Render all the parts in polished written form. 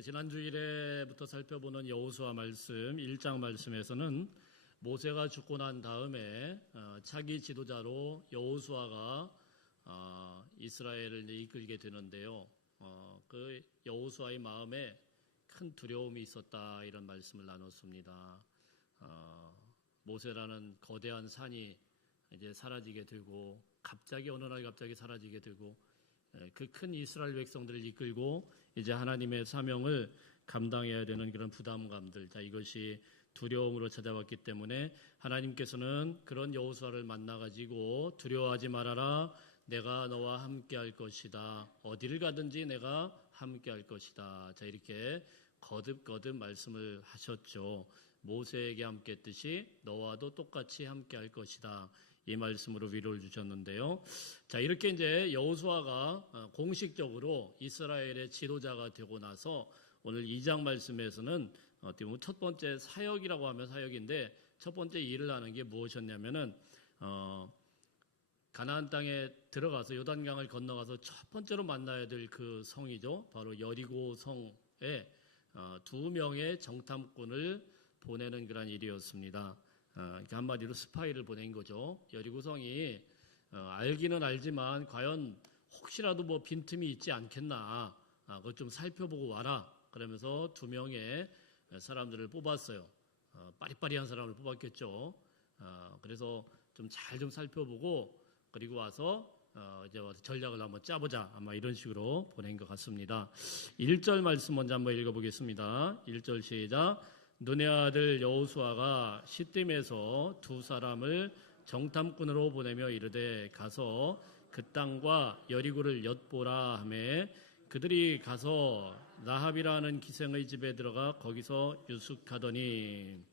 우리가 지난 주일에부터 살펴보는 여호수아 말씀 1장 말씀에서는 모세가 죽고 난 다음에 차기 지도자로 여호수아가 이스라엘을 이끌게 되는데요. 그 여호수아의 마음에 큰 두려움이 있었다, 이런 말씀을 나눴습니다. 모세라는 거대한 산이 이제 사라지게 되고, 갑자기 어느 날 갑자기 사라지게 되고, 그 큰 이스라엘 백성들을 이끌고 이제 하나님의 사명을 감당해야 되는 그런 부담감들, 이것이 두려움으로 찾아왔기 때문에 하나님께서는 그런 여호수아를 만나가지고 두려워하지 말아라, 내가 너와 함께 할 것이다, 어디를 가든지 내가 함께 할 것이다. 이렇게 거듭거듭 말씀을 하셨죠. 모세에게 함께 했듯이 너와도 똑같이 함께 할 것이다, 이 말씀으로 위로를 주셨는데요. 이렇게 이제 여호수아가 공식적으로 이스라엘의 지도자가 되고 나서 오늘 2장 말씀에서는 어떻게 보면 첫 번째 사역이라고 하면 사역인데, 첫 번째 일을 하는 게 무엇이었냐면은 가나안 땅에 들어가서 요단강을 건너가서 첫 번째로 만나야 될 그 성이죠. 바로 여리고 성에 2명의 정탐꾼을 보내는 그런 일이었습니다. 한마디로 스파이를 보낸 거죠. 여리고성이 알기는 알지만 과연 혹시라도 뭐 빈틈이 있지 않겠나, 그것 좀 살펴보고 와라, 그러면서 2명의 사람들을 뽑았어요. 빠리빠리한 사람을 뽑았겠죠. 그래서 좀 잘 좀 살펴보고 그리고 와서 이제 전략을 한번 짜보자, 아마 이런 식으로 보낸 것 같습니다. 1절 말씀 먼저 한번 읽어보겠습니다. 1절 시작. 눈의 아들 여호수아가 시딤에서 2 사람을 정탐꾼으로 보내며 이르되 가서 그 땅과 여리고를 엿보라 하매 그들이 가서 라합이라는 기생의 집에 들어가 거기서 유숙하더니,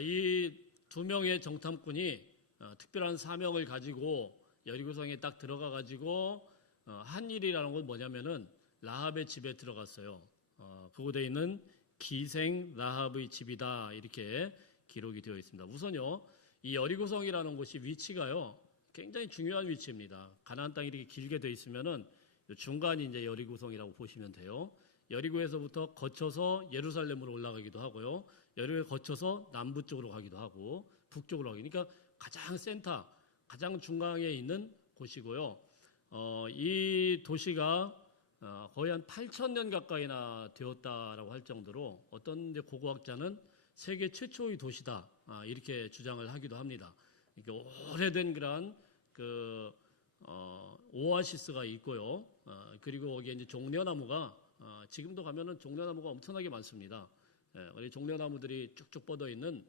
이 2명의 정탐꾼이 특별한 사명을 가지고 여리고성에 딱 들어가 가지고 한 일이라는 건 뭐냐면은 라합의 집에 들어갔어요. 그곳에 있는 기생 라합의 집이다, 이렇게 기록이 되어 있습니다. 우선요, 이 여리고성이라는 곳이 위치가요 굉장히 중요한 위치입니다. 가나안 땅이 이렇게 길게 되어 있으면은 중간이 이제 여리고성이라고 보시면 돼요. 여리고에서부터 거쳐서 예루살렘으로 올라가기도 하고요, 여리고에 거쳐서 남부 쪽으로 가기도 하고 북쪽으로 가기도, 그러니까 가장 센터, 가장 중앙에 있는 곳이고요. 이 도시가 거의 한 8,000년 가까이나 되었다라고 할 정도로 어떤 이제 고고학자는 세계 최초의 도시다, 이렇게 주장을 하기도 합니다. 이렇게 오래된 그런 오아시스가 있고요. 그리고 거기에 이제 종려나무가 지금도 가면은 종려나무가 엄청나게 많습니다. 우리 종려나무들이 쭉쭉 뻗어 있는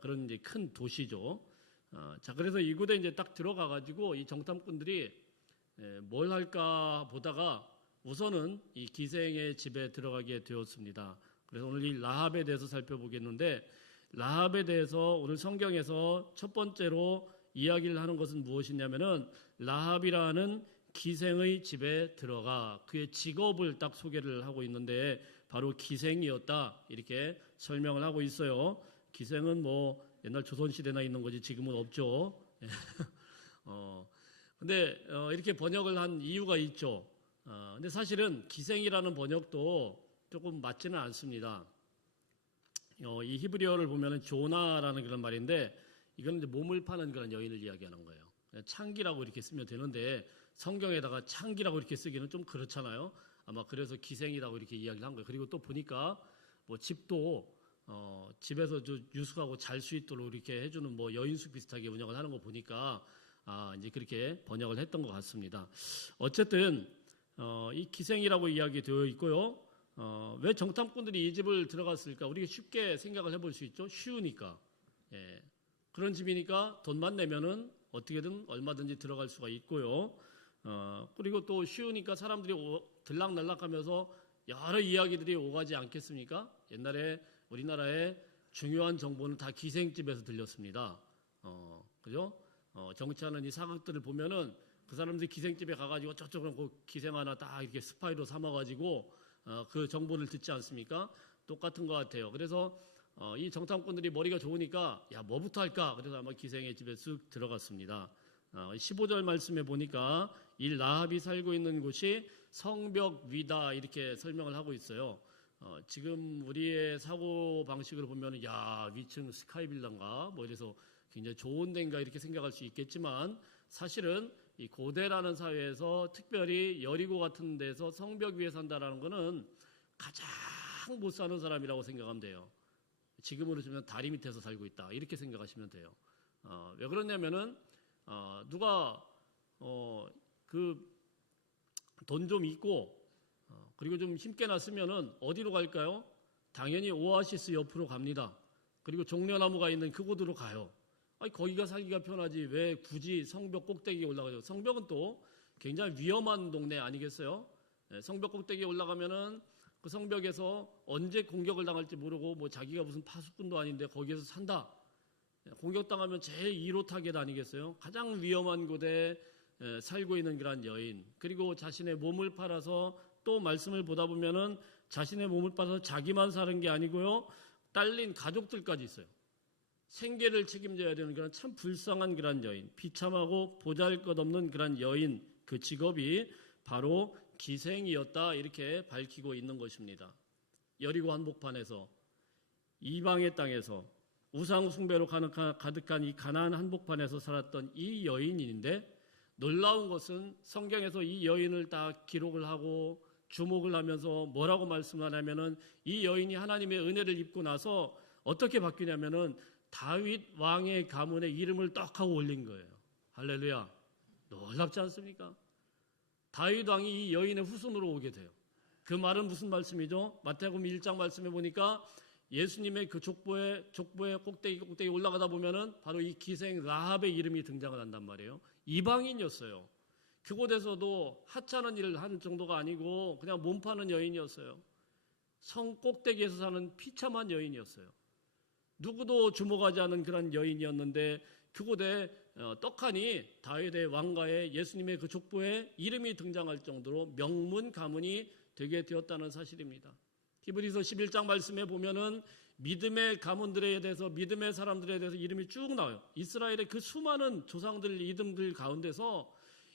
그런 이제 큰 도시죠. 그래서 이곳에 이제 딱 들어가 가지고 이 정탐꾼들이 뭘 할까 보다가 우선은 이 기생의 집에 들어가게 되었습니다. 그래서 오늘 이 라합에 대해서 살펴보겠는데, 라합에 대해서 오늘 성경에서 첫 번째로 이야기를 하는 것은 무엇이냐면은 라합이라는 기생의 집에 들어가, 그의 직업을 딱 소개를 하고 있는데 바로 기생이었다, 이렇게 설명을 하고 있어요. 기생은 뭐 옛날 조선시대나 있는 거지 지금은 없죠. 근데 이렇게 번역을 한 이유가 있죠. 근데 사실은 기생이라는 번역도 조금 맞지는 않습니다. 이 히브리어를 보면은 조나라는 그런 말인데, 이건 이제 몸을 파는 그런 여인을 이야기하는 거예요. 창기라고 이렇게 쓰면 되는데 성경에다가 창기라고 이렇게 쓰기는 좀 그렇잖아요. 아마 그래서 기생이라고 이렇게 이야기를 한 거예요. 그리고 또 보니까 뭐 집도 집에서 유숙하고 잘 수 있도록 이렇게 해주는 뭐 여인숙 비슷하게 운영을 하는 거 보니까 이제 그렇게 번역을 했던 것 같습니다. 어쨌든 이 기생이라고 이야기되어 있고요. 왜 정탐꾼들이 이 집을 들어갔을까? 우리가 쉽게 생각을 해볼 수 있죠. 쉬우니까. 그런 집이니까 돈만 내면은 어떻게든 얼마든지 들어갈 수가 있고요. 그리고 또 쉬우니까 사람들이 들락날락하면서 여러 이야기들이 오가지 않겠습니까? 옛날에 우리나라의 중요한 정보는 다 기생집에서 들렸습니다. 그죠? 정치하는 이 사극들을 보면은 그 사람들이 기생집에 가가지고 저쪽으로 기생 하나 딱 이렇게 스파이로 삼아가지고 그 정보를 듣지 않습니까? 똑같은 것 같아요. 그래서 이 정탐꾼들이 머리가 좋으니까 야, 뭐부터 할까? 그래서 아마 기생의 집에 쓱 들어갔습니다. 15절 말씀에 보니까 이 라합이 살고 있는 곳이 성벽 위다 이렇게 설명을 하고 있어요. 지금 우리의 사고 방식을 보면 야 위층 스카이빌라인가 뭐 이래서 굉장히 좋은 데인가 이렇게 생각할 수 있겠지만 사실은 이 고대라는 사회에서 특별히 여리고 같은 데서 성벽 위에 산다라는 것은 가장 못 사는 사람이라고 생각하면 돼요. 지금으로 치면 다리 밑에서 살고 있다 이렇게 생각하시면 돼요. 왜 그러냐면은 누가 그 돈 좀 있고 그리고 좀 힘께 났으면은 어디로 갈까요? 당연히 오아시스 옆으로 갑니다. 그리고 종려나무가 있는 그곳으로 가요. 아니 거기가 살기가 편하지 왜 굳이 성벽 꼭대기에 올라가죠? 성벽은 또 굉장히 위험한 동네 아니겠어요? 성벽 꼭대기에 올라가면은 그 성벽에서 언제 공격을 당할지 모르고 뭐 자기가 무슨 파수꾼도 아닌데 거기에서 산다. 공격당하면 제1호 타겟 아니겠어요? 가장 위험한 곳에 살고 있는 그런 여인. 그리고 자신의 몸을 팔아서 또 말씀을 보다 보면은 자신의 몸을 팔아서 자기만 사는 게 아니고요. 딸린 가족들까지 있어요. 생계를 책임져야 되는 그런 참 불쌍한 그런 여인. 비참하고 보잘것없는 그런 여인. 그 직업이 바로 기생이었다 이렇게 밝히고 있는 것입니다. 여리고 한복판에서 이방의 땅에서 우상 숭배로 가득한 이 가나안 한복판에서 살았던 이 여인인데 놀라운 것은 성경에서 이 여인을 다 기록을 하고 주목을 하면서 뭐라고 말씀하냐면은 이 여인이 하나님의 은혜를 입고 나서 어떻게 바뀌냐면은 다윗 왕의 가문에 이름을 딱 하고 올린 거예요. 할렐루야. 놀랍지 않습니까? 다윗 왕이 이 여인의 후손으로 오게 돼요. 그 말은 무슨 말씀이죠? 마태복음 1장 말씀해 보니까 예수님의 그 족보의 꼭대기 올라가다 보면은 바로 이 기생 라합의 이름이 등장을 한단 말이에요. 이방인이었어요. 그곳에서도 하찮은 일을 한 정도가 아니고 그냥 몸 파는 여인이었어요. 성 꼭대기에서 사는 비참한 여인이었어요. 누구도 주목하지 않은 그런 여인이었는데 그곳에 떡하니 다윗의 왕가에 예수님의 그 족보에 이름이 등장할 정도로 명문 가문이 되게 되었다는 사실입니다. 히브리서 11장 말씀에 보면은 믿음의 가문들에 대해서 믿음의 사람들에 대해서 이름이 쭉 나와요. 이스라엘의 그 수많은 조상들 이름들 가운데서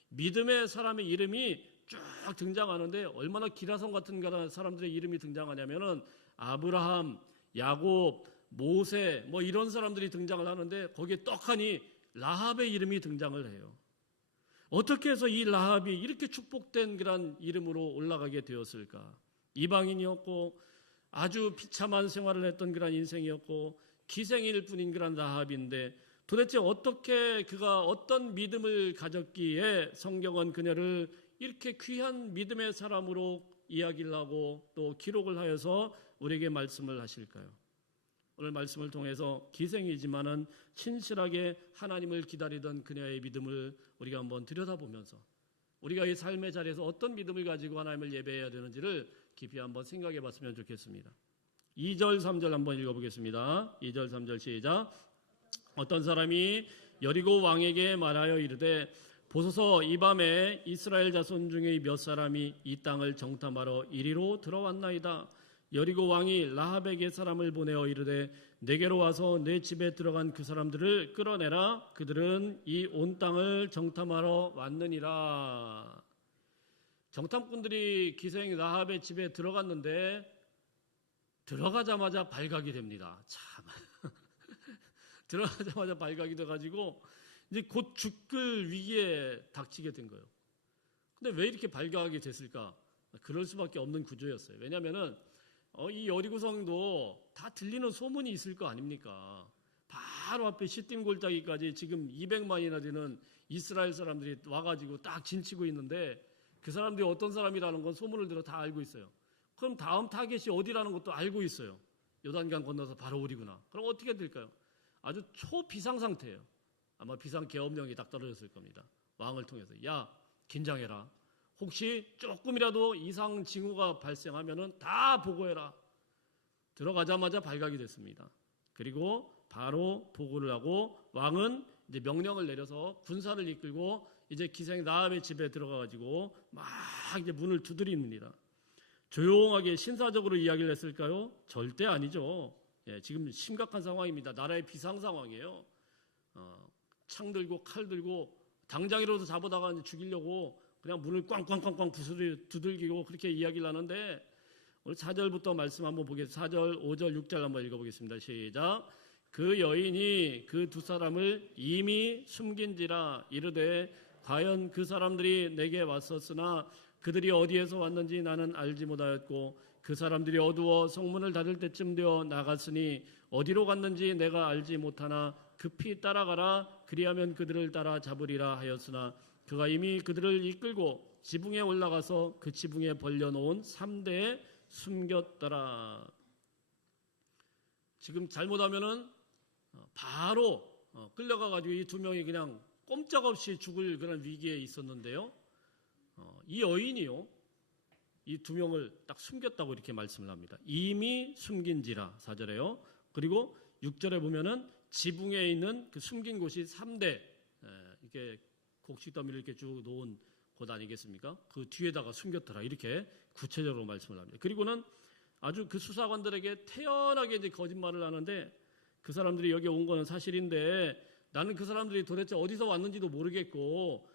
믿음의 사람의 이름이 쭉 등장하는데 얼마나 기라성 같은 사람들의 이름이 등장하냐면은 아브라함, 야곱, 모세 뭐 이런 사람들이 등장을 하는데 거기에 떡하니 라합의 이름이 등장을 해요. 어떻게 해서 이 라합이 이렇게 축복된 그런 이름으로 올라가게 되었을까? 이방인이었고 아주 비참한 생활을 했던 그런 인생이었고 기생일 뿐인 그런 라합인데 도대체 어떻게 그가 어떤 믿음을 가졌기에 성경은 그녀를 이렇게 귀한 믿음의 사람으로 이야기를 하고 또 기록을 하여서 우리에게 말씀을 하실까요? 오늘 말씀을 통해서 기생이지만은 신실하게 하나님을 기다리던 그녀의 믿음을 우리가 한번 들여다보면서 우리가 이 삶의 자리에서 어떤 믿음을 가지고 하나님을 예배해야 되는지를 깊이 한번 생각해 봤으면 좋겠습니다. 2절 3절 한번 읽어보겠습니다. 2절 3절 시작. 어떤 사람이 여리고 왕에게 말하여 이르되 보소서 이 밤에 이스라엘 자손 중에 몇 사람이 이 땅을 정탐하러 이리로 들어왔나이다. 여리고 왕이 라합에게 사람을 보내어 이르되 내게로 와서 내 집에 들어간 그 사람들을 끌어내라. 그들은 이 온 땅을 정탐하러 왔느니라. 정탐꾼들이 기생 라합의 집에 들어갔는데 들어가자마자 발각이 됩니다. 참 들어가자마자 발각이 돼가지고 이제 곧 죽을 위기에 닥치게 된 거예요. 근데 왜 이렇게 발각하게 됐을까? 그럴 수밖에 없는 구조였어요. 왜냐하면은 이 여리고성도 다 들리는 소문이 있을 거 아닙니까? 바로 앞에 시딤 골짜기까지 지금 200만이나 되는 이스라엘 사람들이 와가지고 딱 진치고 있는데 그 사람들이 어떤 사람이라는 건 소문을 들어 다 알고 있어요. 그럼 다음 타겟이 어디라는 것도 알고 있어요. 요단강 건너서 바로 우리구나. 그럼 어떻게 될까요? 아주 초비상 상태예요. 아마 비상계엄령이 딱 떨어졌을 겁니다. 왕을 통해서 야 긴장해라. 혹시 조금이라도 이상 징후가 발생하면은 다 보고해라. 들어가자마자 발각이 됐습니다. 그리고 바로 보고를 하고 왕은 이제 명령을 내려서 군사를 이끌고 이제 기생 라합의 집에 들어가가지고 막 이제 문을 두드립니다. 조용하게 신사적으로 이야기를 했을까요? 절대 아니죠. 지금 심각한 상황입니다. 나라의 비상 상황이에요. 창 들고 칼 들고 당장이라도 잡아다가 죽이려고 그냥 문을 꽝꽝꽝꽝 두들기고 그렇게 이야기를 하는데 오늘 4절부터 말씀 한번 보겠습니다. 4절, 5절, 6절 한번 읽어보겠습니다. 시작. 그 여인이 그 두 사람을 이미 숨긴지라 이르되 과연 그 사람들이 내게 왔었으나 그들이 어디에서 왔는지 나는 알지 못하였고 그 사람들이 어두워 성문을 닫을 때쯤 되어 나갔으니 어디로 갔는지 내가 알지 못하나 급히 따라가라 그리하면 그들을 따라 잡으리라 하였으나 그가 이미 그들을 이끌고 지붕에 올라가서 그 지붕에 벌려놓은 3대에 숨겼더라. 지금 잘못하면은 바로 끌려가가지고 이 두 명이 그냥 꼼짝없이 죽을 그런 위기에 있었는데요. 이 여인이요, 이 두 명을 딱 숨겼다고 이렇게 말씀을 합니다. 이미 숨긴지라 4절에요. 그리고 6절에 보면은 지붕에 있는 그 숨긴 곳이 3대 이렇게 곡식 더미를 이렇게 쭉 놓은 곳 아니겠습니까? 그 뒤에다가 숨겼더라 이렇게 구체적으로 말씀을 합니다. 그리고는 아주 그 수사관들에게 태연하게 이제 거짓말을 하는데 그 사람들이 여기 온 거는 사실인데 나는 그 사람들이 도대체 어디서 왔는지도 모르겠고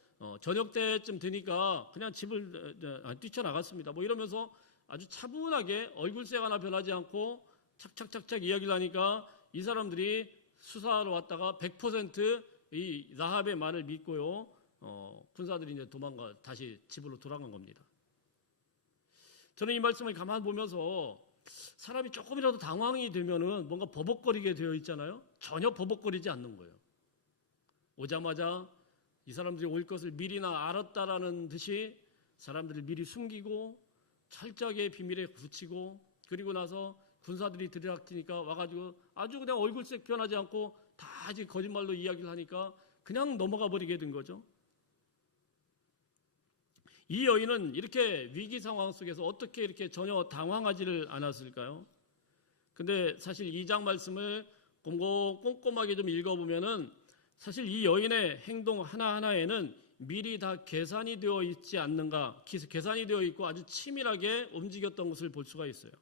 저녁 때쯤 되니까 그냥 집을 뛰쳐나갔습니다. 뭐 이러면서 아주 차분하게 얼굴색 하나 변하지 않고 착착착착 이야기를 하니까 이 사람들이 수사하러 왔다가 100% 라합의 말을 믿고요. 군사들이 이제 다시 집으로 돌아간 겁니다. 저는 이 말씀을 가만 보면서 사람이 조금이라도 당황이 되면은 뭔가 버벅거리게 되어 있잖아요. 전혀 버벅거리지 않는 거예요. 오자마자 이 사람들이 올 것을 미리나 알았다라는 듯이 사람들을 미리 숨기고 철저하게 비밀에 붙이고 그리고 나서 군사들이 들이닥치니까 와가지고 아주 그냥 얼굴색 변하지 않고 다 아직 거짓말로 이야기를 하니까 그냥 넘어가 버리게 된 거죠. 이 여인은 이렇게 위기 상황 속에서 어떻게 이렇게 전혀 당황하지를 않았을까요? 근데 사실 2장 말씀을 꼼꼼하게 좀 읽어보면은 사실 이 여인의 행동 하나하나에는 미리 다 계산이 되어 있지 않는가, 계산이 되어 있고 아주 치밀하게 움직였던 것을 볼 수가 있어요.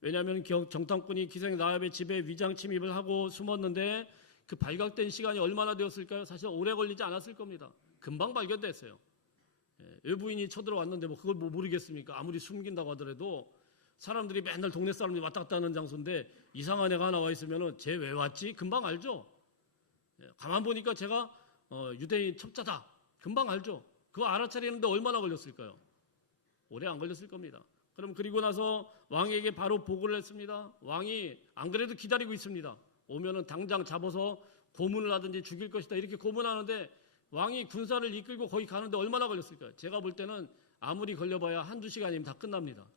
왜냐하면 정탐꾼이 기생 라합의 집에 위장 침입을 하고 숨었는데 그 발각된 시간이 얼마나 되었을까요? 사실 오래 걸리지 않았을 겁니다. 금방 발견됐어요. 외부인이 쳐들어왔는데 뭐 그걸 뭐 모르겠습니까? 아무리 숨긴다고 하더라도 사람들이 맨날 동네 사람들이 왔다 갔다 하는 장소인데 이상한 애가 나와 있으면은 쟤 왜 왔지? 금방 알죠. 가만 보니까 제가 유대인 첩자다. 금방 알죠. 그거 알아차리는데 얼마나 걸렸을까요? 오래 안 걸렸을 겁니다. 그럼 그리고 나서 왕에게 바로 보고를 했습니다. 왕이 안 그래도 기다리고 있습니다. 오면은 당장 잡아서 고문을 하든지 죽일 것이다. 이렇게 고문하는데 왕이 군사를 이끌고 거기 가는데 얼마나 걸렸을까요? 제가 볼 때는 아무리 걸려봐야 한두 시간이면 다 끝납니다.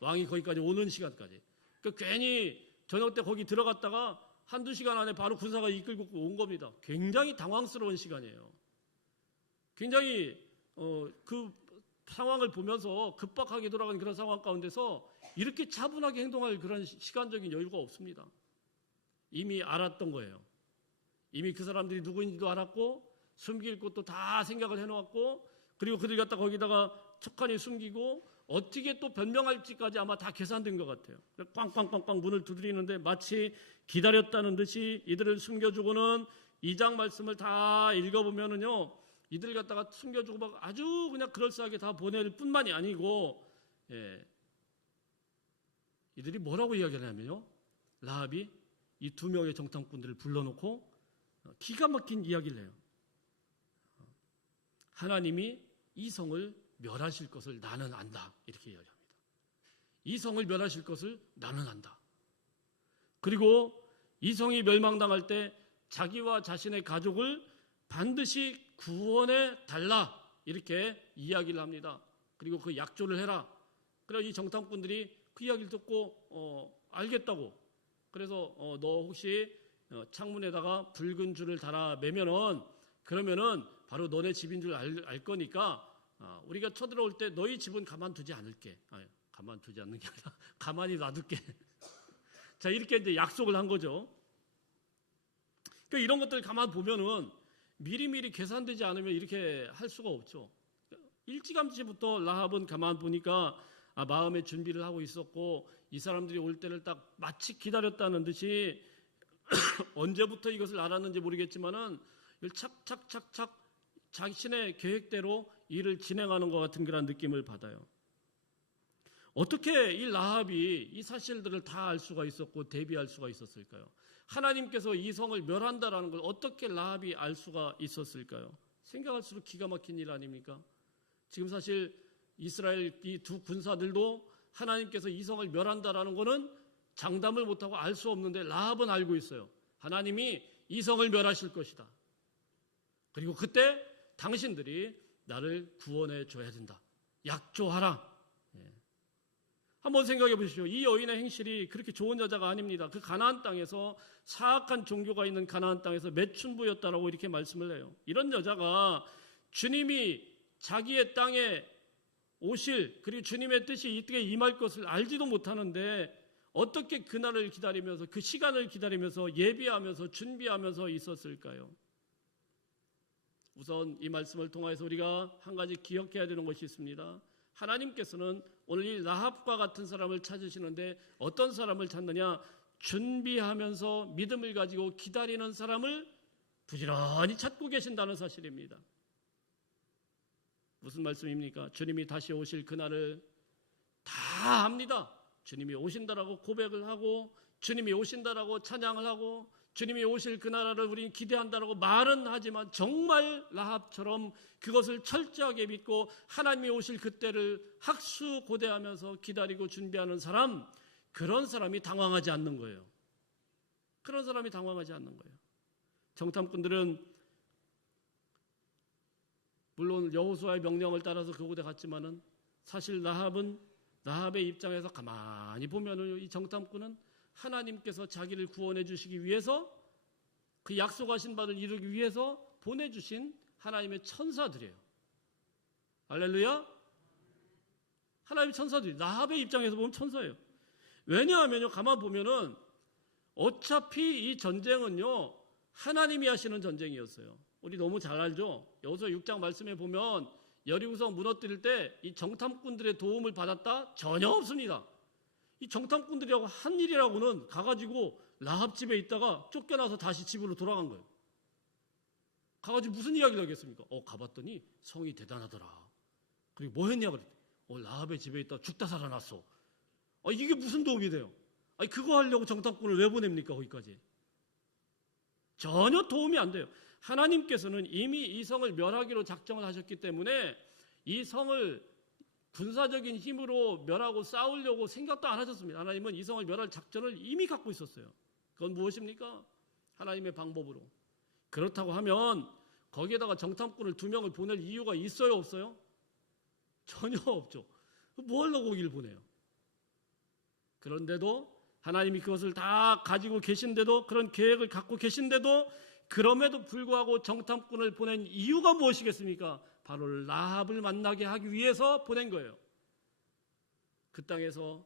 왕이 거기까지 오는 시간까지. 그러니까 괜히 저녁 때 거기 들어갔다가 한두 시간 안에 바로 군사가 이끌고 온 겁니다. 굉장히 당황스러운 시간이에요. 굉장히 그 상황을 보면서 급박하게 돌아가는 그런 상황 가운데서 이렇게 차분하게 행동할 그런 시간적인 여유가 없습니다. 이미 알았던 거예요. 이미 그 사람들이 누구인지도 알았고 숨길 곳도 다 생각을 해놓았고 그리고 그들 갖다 거기다가 척하니 숨기고 어떻게 또 변명할지까지 아마 다 계산된 것 같아요. 꽝꽝꽝꽝 문을 두드리는데 마치 기다렸다는 듯이 이들을 숨겨주고는 2장 말씀을 다 읽어보면은요 이들 갖다가 숨겨주고 막 아주 그냥 그럴싸하게 다 보낼 뿐만이 아니고 이들이 뭐라고 이야기를 하냐면요 라합이 이 두 명의 정탐꾼들을 불러놓고 기가 막힌 이야기를 해요. 하나님이 이 성을 멸하실 것을 나는 안다. 이렇게 이야기합니다. 이 성을 멸하실 것을 나는 안다. 그리고 이 성이 멸망당할 때 자기와 자신의 가족을 반드시 구원해 달라. 이렇게 이야기를 합니다. 그리고 그 약조를 해라. 그래서 이 정탐꾼들이 그 이야기를 듣고 알겠다고. 그래서 너 혹시 창문에다가 붉은 줄을 달아 매면은 그러면은 바로 너네 집인 줄 알 거니까 우리가 쳐들어올 때 너희 집은 가만두지 않을게. 가만두지 않는 게 아니라 가만히 놔둘게. 자 이렇게 이제 약속을 한 거죠. 그러니까 이런 것들 가만 보면은 미리미리 계산되지 않으면 이렇게 할 수가 없죠. 일찌감치부터 라합은 가만 보니까 마음의 준비를 하고 있었고 이 사람들이 올 때를 딱 마치 기다렸다는 듯이 언제부터 이것을 알았는지 모르겠지만은 착착착착 자신의 계획대로 일을 진행하는 것 같은 그런 느낌을 받아요. 어떻게 이 라합이 이 사실들을 다 알 수가 있었고 대비할 수가 있었을까요? 하나님께서 이 성을 멸한다라는 걸 어떻게 라합이 알 수가 있었을까요? 생각할수록 기가 막힌 일 아닙니까? 지금 사실 이스라엘 이 두 군사들도 하나님께서 이 성을 멸한다라는 것은 장담을 못하고 알 수 없는데 라합은 알고 있어요. 하나님이 이 성을 멸하실 것이다. 그리고 그때 당신들이 나를 구원해 줘야 된다. 약조하라. 한번 생각해 보십시오. 이 여인의 행실이 그렇게 좋은 여자가 아닙니다. 그 가나안 땅에서 사악한 종교가 있는 가나안 땅에서 매춘부였다라고 이렇게 말씀을 해요. 이런 여자가 주님이 자기의 땅에 오실 그리고 주님의 뜻이 이때 임할 것을 알지도 못하는데 어떻게 그날을 기다리면서 그 시간을 기다리면서 예비하면서 준비하면서 있었을까요? 우선 이 말씀을 통해서 우리가 한 가지 기억해야 되는 것이 있습니다. 하나님께서는 오늘 이 라합과 같은 사람을 찾으시는데 어떤 사람을 찾느냐? 준비하면서 믿음을 가지고 기다리는 사람을 부지런히 찾고 계신다는 사실입니다. 무슨 말씀입니까? 주님이 다시 오실 그날을 다 압니다. 주님이 오신다라고 고백을 하고 주님이 오신다라고 찬양을 하고 주님이 오실 그 나라를 우리는 기대한다라고 말은 하지만 정말 라합처럼 그것을 철저하게 믿고 하나님이 오실 그때를 학수고대하면서 기다리고 준비하는 사람, 그런 사람이 당황하지 않는 거예요. 그런 사람이 당황하지 않는 거예요. 정탐꾼들은 물론 여호수아의 명령을 따라서 그곳에 갔지만은 사실 라합의 입장에서 가만히 보면은 이 정탐꾼은 하나님께서 자기를 구원해 주시기 위해서 그 약속하신 바를 이루기 위해서 보내주신 하나님의 천사들이에요. 할렐루야. 하나님의 천사들이 라합의 입장에서 보면 천사예요. 왜냐하면요, 가만 보면은 어차피 이 전쟁은요 하나님이 하시는 전쟁이었어요. 우리 너무 잘 알죠. 여호수아 6장 말씀에 보면 여리고성 무너뜨릴 때 이 정탐꾼들의 도움을 받았다? 전혀 없습니다. 이 정탐꾼들이라고 한 일이라고는 가가지고 라합 집에 있다가 쫓겨나서 다시 집으로 돌아간 거예요. 가가지고 무슨 이야기를 하겠습니까? 가봤더니 성이 대단하더라. 그리고 뭐 했냐 그랬더니 라합의 집에 있다가 죽다 살아났어. 이게 무슨 도움이 돼요? 그거 하려고 정탐꾼을 왜 보냅니까? 거기까지. 전혀 도움이 안 돼요. 하나님께서는 이미 이 성을 멸하기로 작정을 하셨기 때문에 이 성을 군사적인 힘으로 멸하고 싸우려고 생각도 안 하셨습니다. 하나님은 이 성을 멸할 작전을 이미 갖고 있었어요. 그건 무엇입니까? 하나님의 방법으로. 그렇다고 하면 거기에다가 정탐꾼을 2명을 보낼 이유가 있어요, 없어요? 전혀 없죠. 뭐 하려고 거기를 보내요? 그런데도 하나님이 그것을 다 가지고 계신데도, 그런 계획을 갖고 계신데도, 그럼에도 불구하고 정탐꾼을 보낸 이유가 무엇이겠습니까? 바로 라합을 만나게 하기 위해서 보낸 거예요. 그 땅에서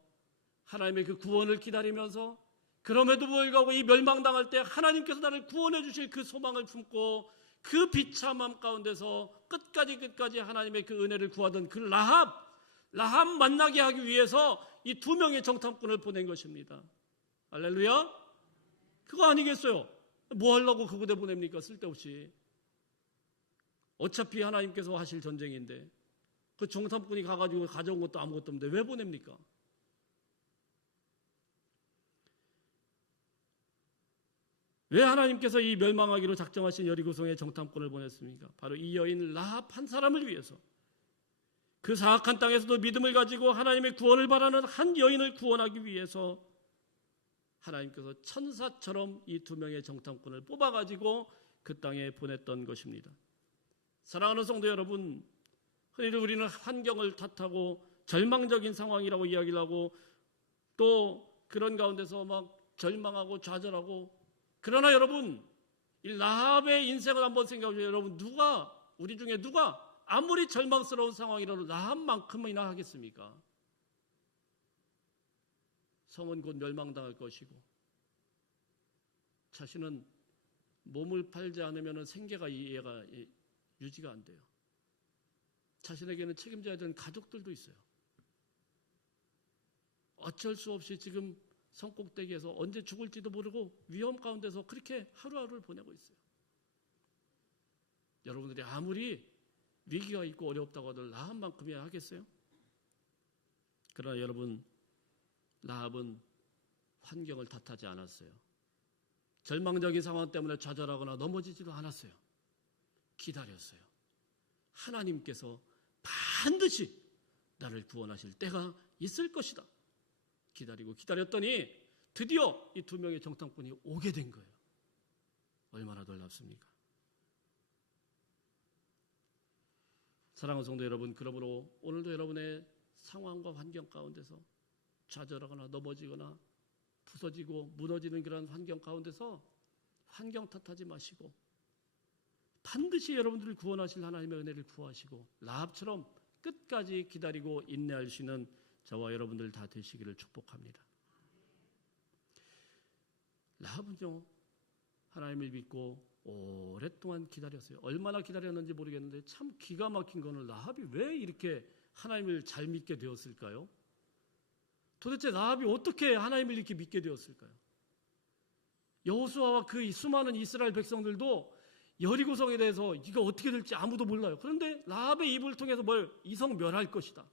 하나님의 그 구원을 기다리면서 그럼에도 불구하고 이 멸망당할 때 하나님께서 나를 구원해 주실 그 소망을 품고 그 비참함 가운데서 끝까지 하나님의 그 은혜를 구하던 그 라합 만나게 하기 위해서 이 2명의 정탐꾼을 보낸 것입니다. 할렐루야. 그거 아니겠어요? 뭐 하려고 그곳에 보냅니까? 쓸데없이. 어차피 하나님께서 하실 전쟁인데 그 정탐꾼이 가가지고 가져온 것도 아무것도 없는데 왜 보냅니까? 왜 하나님께서 이 멸망하기로 작정하신 여리고성에 정탐꾼을 보냈습니까? 바로 이 여인 라합 한 사람을 위해서, 그 사악한 땅에서도 믿음을 가지고 하나님의 구원을 바라는 한 여인을 구원하기 위해서 하나님께서 천사처럼 이 2명의 정탐꾼을 뽑아가지고 그 땅에 보냈던 것입니다. 사랑하는 성도 여러분, 흔히 우리는 환경을 탓하고 절망적인 상황이라고 이야기를 하고 또 그런 가운데서 막 절망하고 좌절하고, 그러나 여러분, 이 라합의 인생을 한번 생각해 보세요. 여러분, 우리 중에 누가 아무리 절망스러운 상황이라도 라합만큼이나 하겠습니까? 성은 곧 멸망당할 것이고 자신은 몸을 팔지 않으면 생계가 이해가 유지가 안 돼요. 자신에게는 책임져야 되는 가족들도 있어요. 어쩔 수 없이 지금 성꼭대기에서 언제 죽을지도 모르고 위험 가운데서 그렇게 하루하루를 보내고 있어요. 여러분들이 아무리 위기가 있고 어렵다고 하들 라합만큼이야 하겠어요? 그러나 여러분, 라합은 환경을 탓하지 않았어요. 절망적인 상황 때문에 좌절하거나 넘어지지도 않았어요. 기다렸어요. 하나님께서 반드시 나를 구원하실 때가 있을 것이다. 기다리고 기다렸더니 드디어 이 두 명의 정탐꾼이 오게 된 거예요. 얼마나 놀랍습니까? 사랑하는 성도 여러분, 그러므로 오늘도 여러분의 상황과 환경 가운데서 좌절하거나 넘어지거나 부서지고 무너지는 그런 환경 가운데서 환경 탓하지 마시고 반드시 여러분들을 구원하실 하나님의 은혜를 구하시고 라합처럼 끝까지 기다리고 인내할 수 있는 저와 여러분들 다 되시기를 축복합니다. 라합은요, 하나님을 믿고 오랫동안 기다렸어요. 얼마나 기다렸는지 모르겠는데 참 기가 막힌 거는 라합이 왜 이렇게 하나님을 잘 믿게 되었을까요? 도대체 라합이 어떻게 하나님을 이렇게 믿게 되었을까요? 여호수아와 그 수많은 이스라엘 백성들도 여리고성에 대해서 이거 어떻게 될지 아무도 몰라요. 그런데 라합의 입을 통해서 이 성 멸할 것이다,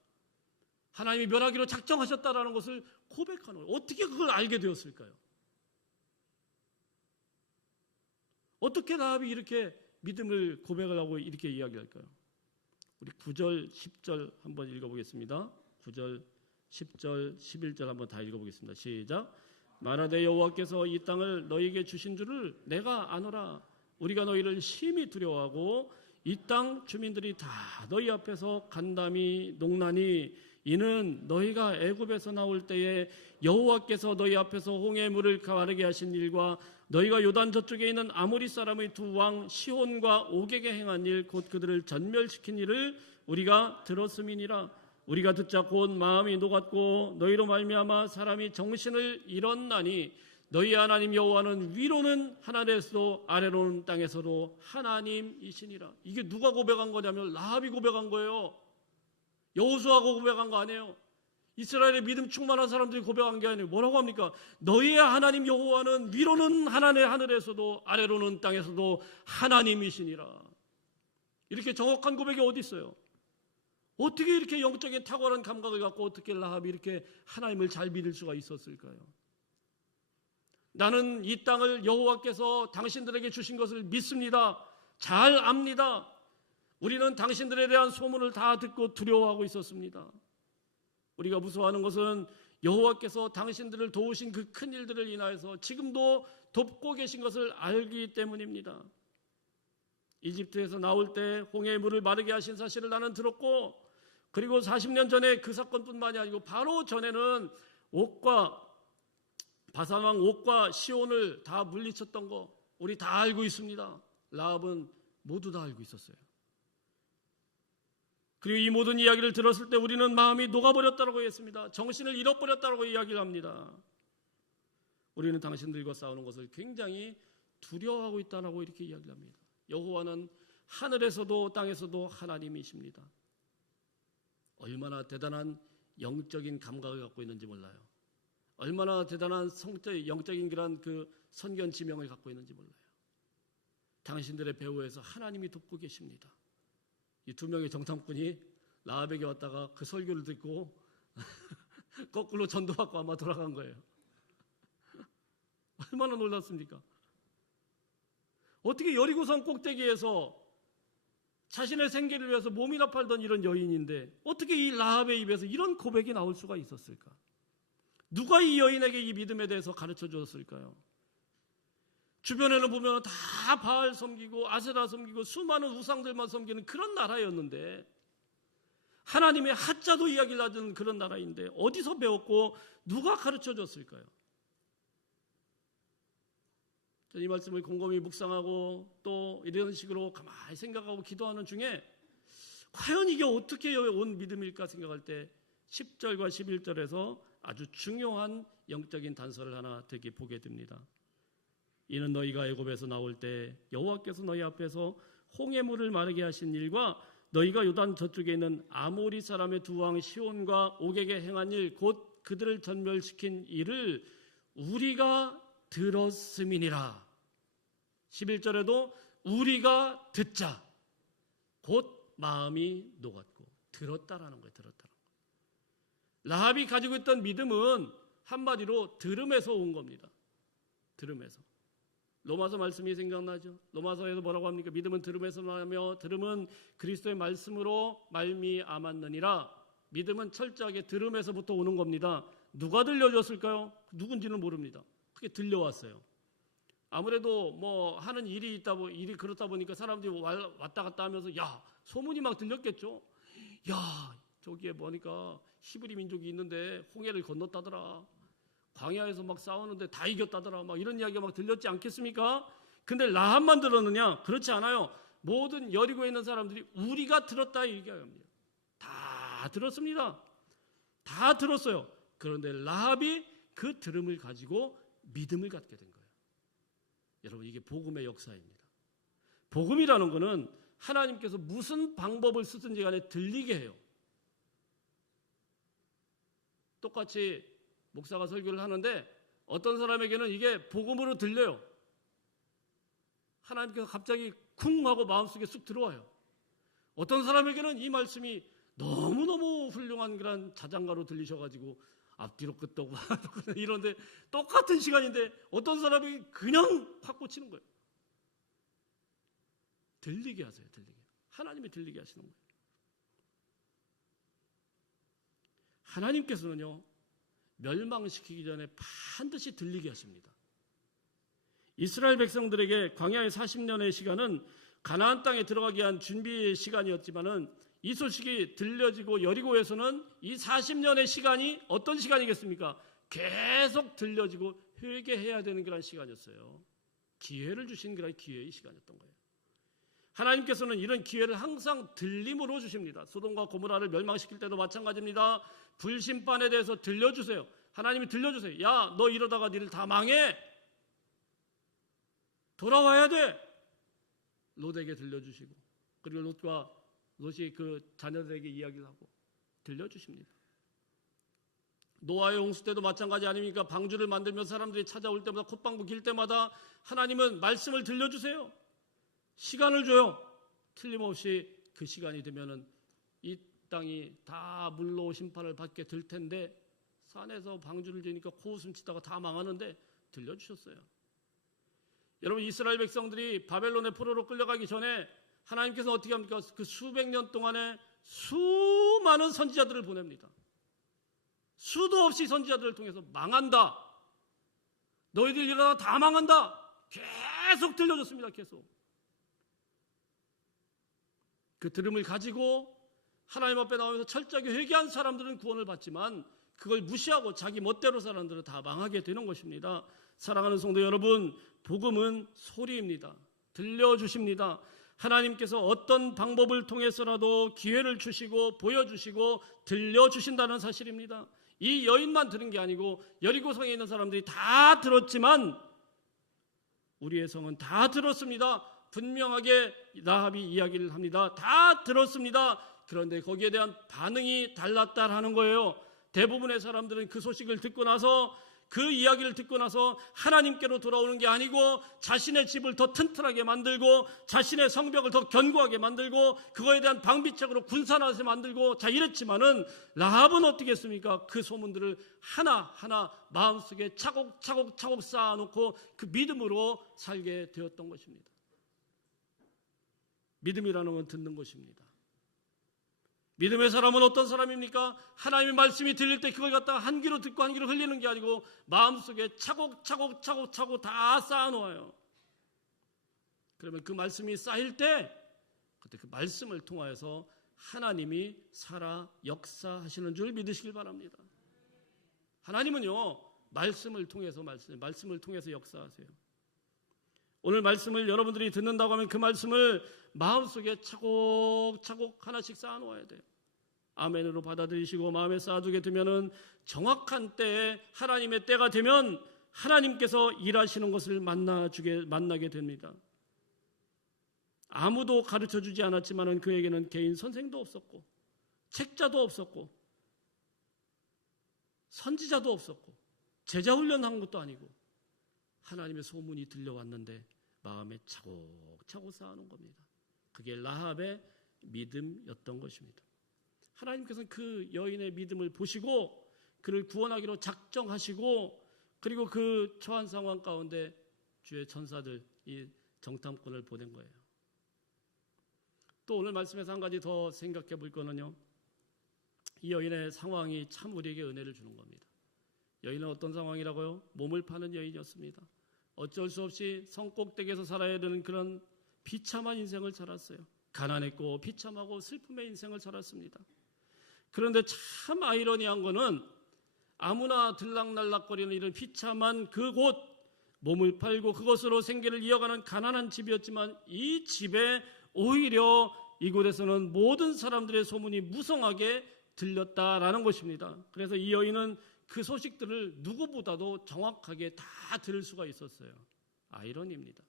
하나님이 멸하기로 작정하셨다라는 것을 고백하는 거예요. 어떻게 그걸 알게 되었을까요? 어떻게 라합이 이렇게 믿음을 고백을 하고 이렇게 이야기할까요? 우리 9절, 10절 한번 읽어보겠습니다. 9절, 10절, 11절 한번 다 읽어보겠습니다. 시작. 말하되 여호와께서 이 땅을 너희에게 주신 줄을 내가 아노라. 우리가 너희를 심히 두려워하고 이 땅 주민들이 다 너희 앞에서 간담이 농나니 이는 너희가 애굽에서 나올 때에 여호와께서 너희 앞에서 홍해 물을 가르게 하신 일과 너희가 요단 저쪽에 있는 아모리 사람의 두 왕 시혼과 오게게 행한 일 곧 그들을 전멸시킨 일을 우리가 들었음이니라. 우리가 듣자 곧 마음이 녹았고 너희로 말미암아 사람이 정신을 잃었나니 너희 하나님 여호와는 위로는 하늘에서도 아래로는 땅에서도 하나님이시니라. 이게 누가 고백한 거냐면 라합이 고백한 거예요. 여호수아가 고백한 거 아니에요. 이스라엘의 믿음 충만한 사람들이 고백한 게 아니에요. 뭐라고 합니까? 너희의 하나님 여호와는 위로는 하늘에서도 아래로는 땅에서도 하나님이시니라. 이렇게 정확한 고백이 어디 있어요? 어떻게 이렇게 영적인 탁월한 감각을 갖고 어떻게 라합이 이렇게 하나님을 잘 믿을 수가 있었을까요? 나는 이 땅을 여호와께서 당신들에게 주신 것을 믿습니다. 잘 압니다. 우리는 당신들에 대한 소문을 다 듣고 두려워하고 있었습니다. 우리가 무서워하는 것은 여호와께서 당신들을 도우신 그 큰 일들을 인하여서 지금도 돕고 계신 것을 알기 때문입니다. 이집트에서 나올 때 홍해의 물을 마르게 하신 사실을 나는 들었고, 그리고 40년 전에 그 사건뿐만이 아니고 바로 전에는 바산왕 옥과 시온을 다 물리쳤던 거 우리 다 알고 있습니다. 라합은 모두 다 알고 있었어요. 그리고 이 모든 이야기를 들었을 때 우리는 마음이 녹아버렸다고 했습니다. 정신을 잃어버렸다고 이야기를 합니다. 우리는 당신들과 싸우는 것을 굉장히 두려워하고 있다고 이렇게 이야기를 합니다. 여호와는 하늘에서도 땅에서도 하나님이십니다. 얼마나 대단한 영적인 감각을 갖고 있는지 몰라요. 얼마나 대단한 영적인 그런 그 선견 지명을 갖고 있는지 몰라요. 당신들의 배후에서 하나님이 돕고 계십니다. 이 두 명의 정탐꾼이 라합에게 왔다가 그 설교를 듣고 거꾸로 전도받고 아마 돌아간 거예요. 얼마나 놀랐습니까? 어떻게 여리고성 꼭대기에서 자신의 생계를 위해서 몸이나 팔던 이런 여인인데 어떻게 이 라합의 입에서 이런 고백이 나올 수가 있었을까? 누가 이 여인에게 이 믿음에 대해서 가르쳐 주었을까요? 주변에는 보면 다 바알 섬기고 아세라 섬기고 수많은 우상들만 섬기는 그런 나라였는데, 하나님의 하자도 이야기를 하던 그런 나라인데 어디서 배웠고 누가 가르쳐 줬을까요? 이 말씀을 곰곰이 묵상하고 또 이런 식으로 가만히 생각하고 기도하는 중에 과연 이게 어떻게 온 믿음일까 생각할 때 10절과 11절에서 아주 중요한 영적인 단서를 하나 되게 보게 됩니다. 이는 너희가 애굽에서 나올 때 여호와께서 너희 앞에서 홍해물을 마르게 하신 일과 너희가 요단 저쪽에 있는 아모리 사람의 두 왕 시온과 옥에게 행한 일 곧 그들을 전멸시킨 일을 우리가 들었음이니라. 11절에도 우리가 듣자 곧 마음이 녹았고 들었다라는 거예요. 들었다라는 거예요. 라합이 가지고 있던 믿음은 한마디로 들음에서 온 겁니다. 들음에서. 로마서 말씀이 생각나죠. 로마서에서 뭐라고 합니까? 믿음은 들음에서 나며 들음은 그리스도의 말씀으로 말미암았느니라. 믿음은 철저하게 들음에서부터 오는 겁니다. 누가 들려줬을까요? 누군지는 모릅니다. 그게 들려왔어요. 아무래도 뭐 하는 일이 그렇다 보니까 사람들이 왔다 갔다 하면서 야, 소문이 막 들렸겠죠. 야, 저기에 보니까 히브리 민족이 있는데 홍해를 건넜다더라. 광야에서 막 싸우는데 다 이겼다더라. 막 이런 이야기가 막 들렸지 않겠습니까? 근데 라합만 들었느냐? 그렇지 않아요. 모든 여리고에 있는 사람들이 우리가 들었다 얘기합니다. 다 들었습니다. 다 들었어요. 그런데 라합이 그 들음을 가지고 믿음을 갖게 된 거예요. 여러분, 이게 복음의 역사입니다. 복음이라는 것은 하나님께서 무슨 방법을 쓰든지 간에 들리게 해요. 똑같이 목사가 설교를 하는데 어떤 사람에게는 이게 복음으로 들려요. 하나님께서 갑자기 쿵 하고 마음속에 쑥 들어와요. 어떤 사람에게는 이 말씀이 너무너무 훌륭한 그런 자장가로 들리셔가지고 앞뒤로 끝도 없고 이런데 똑같은 시간인데 어떤 사람이 그냥 확 꽂히는 거예요. 들리게 하세요. 들리게. 하나님이 들리게 하시는 거예요. 하나님께서는요, 멸망시키기 전에 반드시 들리게 하십니다. 이스라엘 백성들에게 광야의 40년의 시간은 가나안 땅에 들어가기 위한 준비의 시간이었지만은 이 소식이 들려지고 여리고에서는 이 40년의 시간이 어떤 시간이겠습니까? 계속 들려지고 회개해야 되는 그런 시간이었어요. 기회를 주신 그런 기회의 시간이었던 거예요. 하나님께서는 이런 기회를 항상 들림으로 주십니다. 소돔과 고모라를 멸망시킬 때도 마찬가지입니다. 불심판에 대해서 들려주세요. 하나님이 들려주세요. 야, 너 이러다가 니를 다 망해. 돌아와야 돼. 롯에게 들려주시고, 그리고 롯이 그 자녀들에게 이야기를 하고 들려주십니다. 노아의 홍수 때도 마찬가지 아닙니까? 방주를 만들며 사람들이 찾아올 때마다 콧방구 길 때마다 하나님은 말씀을 들려주세요. 시간을 줘요. 틀림없이 그 시간이 되면은 이 땅이 다 물로 심판을 받게 될 텐데 산에서 방주를 지니까 코웃음 치다가 다 망하는데 들려주셨어요. 여러분, 이스라엘 백성들이 바벨론의 포로로 끌려가기 전에 하나님께서 어떻게 합니까? 그 수백 년 동안에 수많은 선지자들을 보냅니다. 수도 없이 선지자들을 통해서 망한다. 너희들 이러다가 다 망한다. 계속 들려줬습니다. 계속. 그 들음을 가지고 하나님 앞에 나오면서 철저하게 회개한 사람들은 구원을 받지만 그걸 무시하고 자기 멋대로 사람들은 다 망하게 되는 것입니다. 사랑하는 성도 여러분, 복음은 소리입니다. 들려주십니다. 하나님께서 어떤 방법을 통해서라도 기회를 주시고 보여주시고 들려주신다는 사실입니다. 이 여인만 들은 게 아니고 여리고성에 있는 사람들이 다 들었지만 우리의 성은 다 들었습니다. 분명하게 라합이 이야기를 합니다. 다 들었습니다. 그런데 거기에 대한 반응이 달랐다라는 거예요. 대부분의 사람들은 그 소식을 듣고 나서 그 이야기를 듣고 나서 하나님께로 돌아오는 게 아니고 자신의 집을 더 튼튼하게 만들고 자신의 성벽을 더 견고하게 만들고 그거에 대한 방비책으로 군사나서 만들고 자 이랬지만은 라합은 어떻게 했습니까? 그 소문들을 하나하나 마음속에 차곡차곡 쌓아놓고 그 믿음으로 살게 되었던 것입니다. 믿음이라는 건 듣는 것입니다. 믿음의 사람은 어떤 사람입니까? 하나님의 말씀이 들릴 때 그걸 갖다가 한 귀로 듣고 한 귀로 흘리는 게 아니고 마음속에 차곡차곡 다 쌓아놓아요. 그러면 그 말씀이 쌓일 때 그때 그 말씀을 통하여서 하나님이 살아 역사하시는 줄 믿으시길 바랍니다. 하나님은요, 말씀을 통해서 역사하세요. 오늘 말씀을 여러분들이 듣는다고 하면 그 말씀을 마음속에 차곡차곡 하나씩 쌓아놓아야 돼요. 아멘으로 받아들이시고 마음에 쌓아두게 되면은 정확한 때에 하나님의 때가 되면 하나님께서 일하시는 것을 만나게 됩니다. 아무도 가르쳐주지 않았지만은 그에게는 개인 선생도 없었고 책자도 없었고 선지자도 없었고 제자 훈련한 것도 아니고 하나님의 소문이 들려왔는데 마음에 차곡차곡 쌓아놓은 겁니다. 그게 라합의 믿음이었던 것입니다. 하나님께서는 그 여인의 믿음을 보시고 그를 구원하기로 작정하시고, 그리고 그 처한 상황 가운데 주의 천사들, 이 정탐꾼을 보낸 거예요. 또 오늘 말씀에서 한 가지 더 생각해 볼 거는요, 이 여인의 상황이 참 우리에게 은혜를 주는 겁니다. 여인은 어떤 상황이라고요? 몸을 파는 여인이었습니다. 어쩔 수 없이 성 꼭대기에서 살아야 되는 그런 비참한 인생을 살았어요. 가난했고 비참하고 슬픔의 인생을 살았습니다. 그런데 참 아이러니한 거는 아무나 들락날락거리는 이런 비참한 그곳, 몸을 팔고 그것으로 생계를 이어가는 가난한 집이었지만, 이 집에 오히려 이곳에서는 모든 사람들의 소문이 무성하게 들렸다라는 것입니다. 그래서 이 여인은 그 소식들을 누구보다도 정확하게 다 들을 수가 있었어요. 아이러니입니다.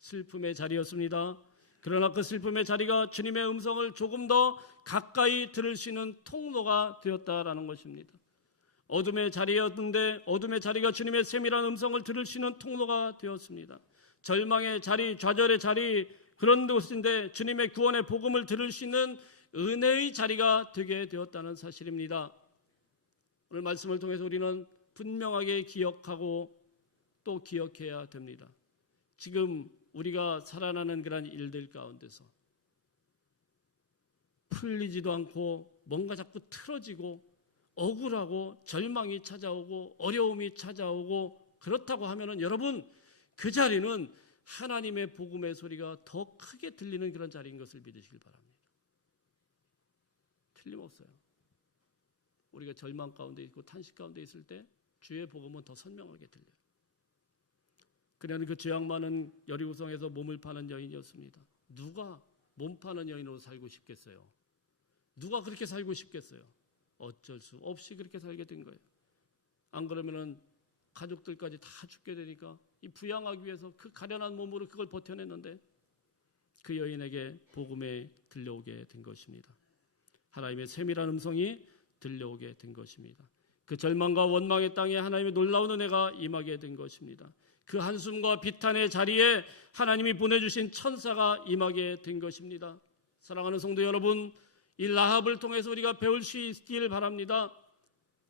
슬픔의 자리였습니다. 그러나 그 슬픔의 자리가 주님의 음성을 조금 더 가까이 들을 수 있는 통로가 되었다라는 것입니다. 어둠의 자리였는데 어둠의 자리가 주님의 세밀한 음성을 들을 수 있는 통로가 되었습니다. 절망의 자리, 좌절의 자리, 그런 곳인데 주님의 구원의 복음을 들을 수 있는 은혜의 자리가 되게 되었다는 사실입니다. 오늘 말씀을 통해서 우리는 분명하게 기억하고 또 기억해야 됩니다. 지금 우리가 살아나는 그런 일들 가운데서 풀리지도 않고 뭔가 자꾸 틀어지고 억울하고 절망이 찾아오고 어려움이 찾아오고, 그렇다고 하면은 여러분, 그 자리는 하나님의 복음의 소리가 더 크게 들리는 그런 자리인 것을 믿으시길 바랍니다. 틀림없어요. 우리가 절망 가운데 있고 탄식 가운데 있을 때 주의 복음은 더 선명하게 들려요. 그녀는 그 죄악 많은 여리고성에서 몸을 파는 여인이었습니다. 누가 몸 파는 여인으로 살고 싶겠어요? 누가 그렇게 살고 싶겠어요? 어쩔 수 없이 그렇게 살게 된 거예요. 안 그러면은 가족들까지 다 죽게 되니까 이 부양하기 위해서 그 가련한 몸으로 그걸 버텨냈는데, 그 여인에게 복음에 들려오게 된 것입니다. 하나님의 세밀한 음성이 들려오게 된 것입니다. 그 절망과 원망의 땅에 하나님의 놀라운 은혜가 임하게 된 것입니다. 그 한숨과 비탄의 자리에 하나님이 보내주신 천사가 임하게 된 것입니다. 사랑하는 성도 여러분, 이 라합을 통해서 우리가 배울 수 있기를 바랍니다.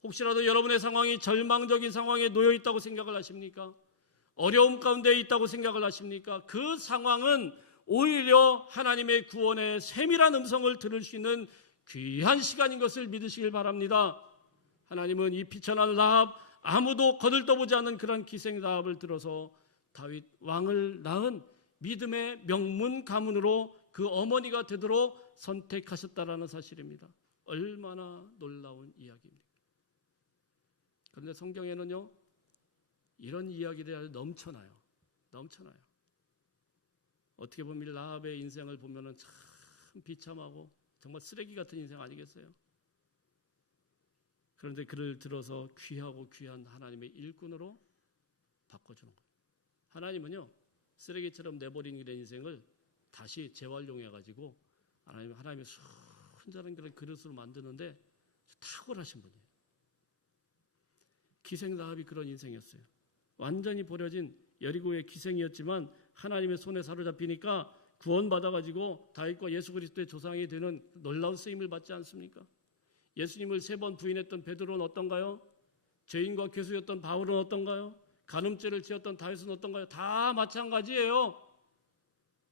혹시라도 여러분의 상황이 절망적인 상황에 놓여 있다고 생각을 하십니까? 어려움 가운데 있다고 생각을 하십니까? 그 상황은 오히려 하나님의 구원의 세밀한 음성을 들을 수 있는 귀한 시간인 것을 믿으시길 바랍니다. 하나님은 이 비천한 라합, 아무도 거들떠보지 않는 그런 기생 라합을 들어서 다윗 왕을 낳은 믿음의 명문 가문으로 그 어머니가 되도록 선택하셨다라는 사실입니다. 얼마나 놀라운 이야기입니까? 그런데 성경에는요, 이런 이야기들이 넘쳐나요. 어떻게 보면 라합의 인생을 보면은 참 비참하고 정말 쓰레기 같은 인생 아니겠어요? 그런데 그를 들어서 귀하고 귀한 하나님의 일꾼으로 바꿔주는 거예요. 하나님은요, 쓰레기처럼 내버린 그런 인생을 다시 재활용해가지고 하나님의 순전한 그런 그릇으로 만드는데 탁월하신 분이에요. 기생 라합이 그런 인생이었어요. 완전히 버려진 여리고의 기생이었지만 하나님의 손에 사로잡히니까 구원받아가지고 다윗과 예수 그리스도의 조상이 되는 놀라운 쓰임을 받지 않습니까? 예수님을 3번 부인했던 베드로는 어떤가요? 죄인과 괴수였던 바울은 어떤가요? 간음죄를 지었던 다윗은 어떤가요? 다 마찬가지예요.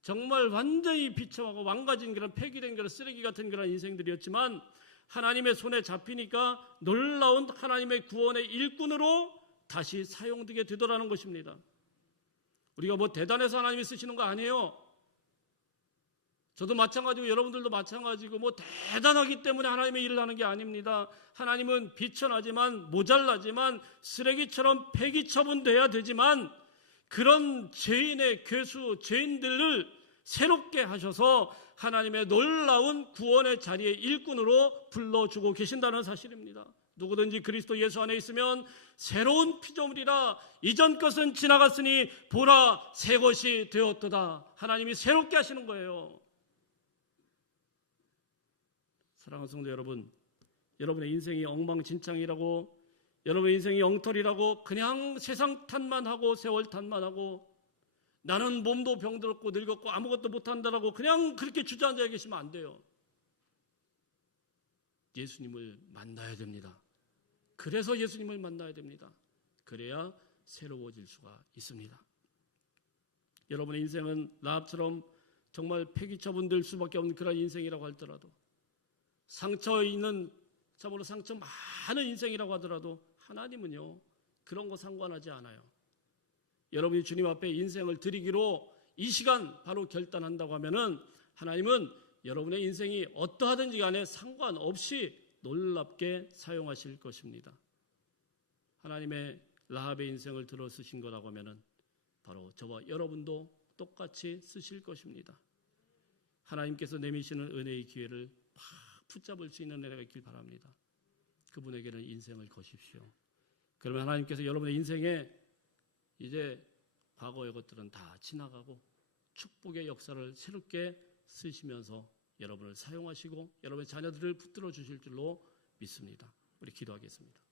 정말 완전히 비참하고 망가진 그런 폐기된 그런 쓰레기 같은 그런 인생들이었지만 하나님의 손에 잡히니까 놀라운 하나님의 구원의 일꾼으로 다시 사용되게 되더라는 것입니다. 우리가 뭐 대단해서 하나님이 쓰시는 거 아니에요. 저도 마찬가지고 여러분들도 마찬가지고 뭐 대단하기 때문에 하나님의 일을 하는 게 아닙니다. 하나님은 비천하지만 모자라지만 쓰레기처럼 폐기 처분돼야 되지만 그런 죄인의 괴수, 죄인들을 새롭게 하셔서 하나님의 놀라운 구원의 자리에 일꾼으로 불러주고 계신다는 사실입니다. 누구든지 그리스도 예수 안에 있으면 새로운 피조물이라 이전 것은 지나갔으니 보라 새 것이 되었도다. 하나님이 새롭게 하시는 거예요. 사랑하는 성도 여러분, 여러분의 인생이 엉망진창이라고, 여러분의 인생이 엉터리라고 그냥 세상 탓만 하고 세월 탓만 하고 나는 몸도 병들었고 늙었고 아무것도 못한다라고 그냥 그렇게 주저앉아 계시면 안 돼요. 예수님을 만나야 됩니다. 그래서 예수님을 만나야 됩니다. 그래야 새로워질 수가 있습니다. 여러분의 인생은 라합처럼 정말 폐기처분될 수밖에 없는 그런 인생이라고 할지라도, 상처 있는, 참으로 상처 많은 인생이라고 하더라도 하나님은요 그런 거 상관하지 않아요. 여러분이 주님 앞에 인생을 드리기로 이 시간 바로 결단한다고 하면은 하나님은 여러분의 인생이 어떠하든지 간에 상관없이 놀랍게 사용하실 것입니다. 하나님의 라합의 인생을 들어 쓰신 거라고 하면은 바로 저와 여러분도 똑같이 쓰실 것입니다. 하나님께서 내미시는 은혜의 기회를 팍 붙잡을 수 있는 은혜가 있길 바랍니다. 그분에게는 인생을 거십시오. 그러면 하나님께서 여러분의 인생에 이제 과거의 것들은 다 지나가고 축복의 역사를 새롭게 쓰시면서 여러분을 사용하시고 여러분의 자녀들을 붙들어 주실 줄로 믿습니다. 우리 기도하겠습니다.